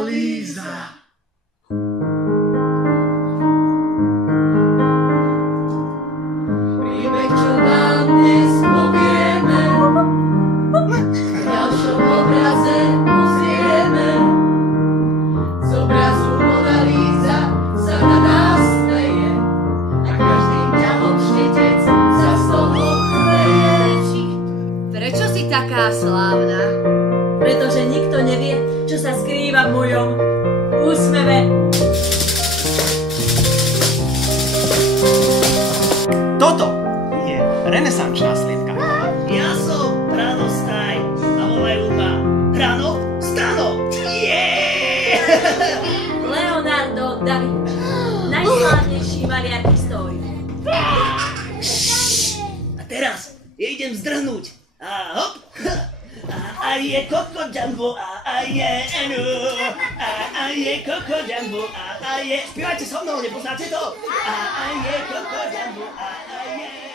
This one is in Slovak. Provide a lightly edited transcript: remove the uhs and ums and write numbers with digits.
Líza. Príbeh, čo vám dnes povieme, v ďalšom obraze pozrieme. Z obrazu Mona Líza sa na nás smeje a každým ťahom štetec sa z toho chleje. Prečo si taká slávna? Pretože nikto nevie, čo sa skrýva v mojom úsmeve. Toto je renesančná slivka. Ja som Hranostaj a volajú ma Hrano Stano. Leonardo da Vinci, najslávnejší maliar histórie. A teraz idem zdrhnúť. A hop. A je Coco Jumbo, a je Enu. A je Coco Jumbo, a je... Spívajte so mnou, nepoznáte to? A je Coco Jumbo, a je...